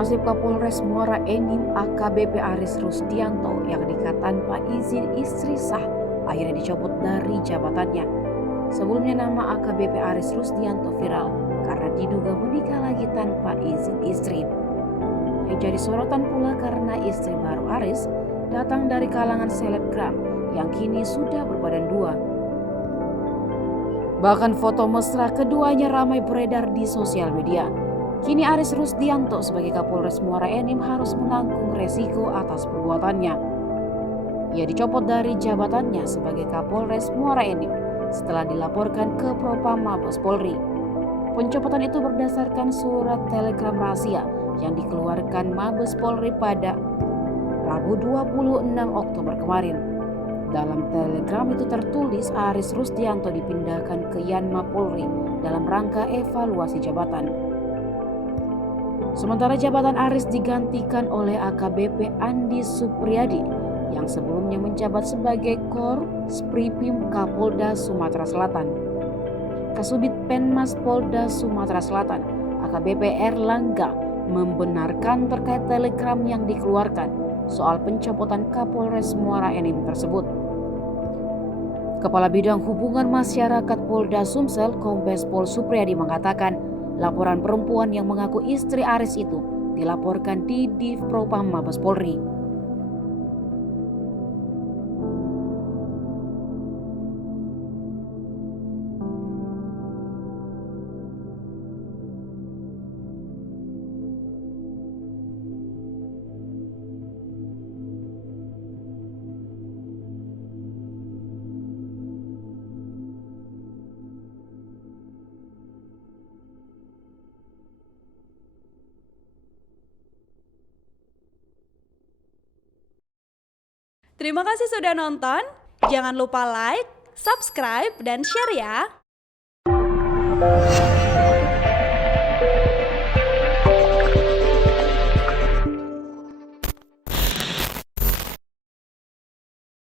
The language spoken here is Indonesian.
Nasib Kapolres Muara Enim AKBP Aris Rusdianto yang nikah tanpa izin istri sah akhirnya dicopot dari jabatannya. Sebelumnya nama AKBP Aris Rusdianto viral karena diduga menikah lagi tanpa izin istri. Yang jadi sorotan pula karena istri baru Aris datang dari kalangan selebgram yang kini sudah berbadan dua. Bahkan foto mesra keduanya ramai beredar di sosial media. Kini Aris Rusdianto sebagai Kapolres Muara Enim harus menanggung resiko atas perbuatannya. Ia dicopot dari jabatannya sebagai Kapolres Muara Enim setelah dilaporkan ke Propam Mabes Polri. Pencopotan itu berdasarkan surat telegram rahasia yang dikeluarkan Mabes Polri pada Rabu 26 Oktober kemarin. Dalam telegram itu tertulis Aris Rusdianto dipindahkan ke Yanma Polri dalam rangka evaluasi jabatan. Sementara jabatan Aris digantikan oleh AKBP Andi Supriyadi yang sebelumnya menjabat sebagai Kor Spripim Kapolda Sumatera Selatan. Kasubit Penmas Polda Sumatera Selatan, AKBP Erlangga, membenarkan terkait telegram yang dikeluarkan soal pencopotan Kapolres Muara Enim tersebut. Kepala Bidang Hubungan Masyarakat Polda Sumsel, Kombes Pol Supriyadi mengatakan laporan perempuan yang mengaku istri Aris itu dilaporkan di Div Propam Mabes Polri. Terima kasih sudah nonton. Jangan lupa like, subscribe, dan share ya.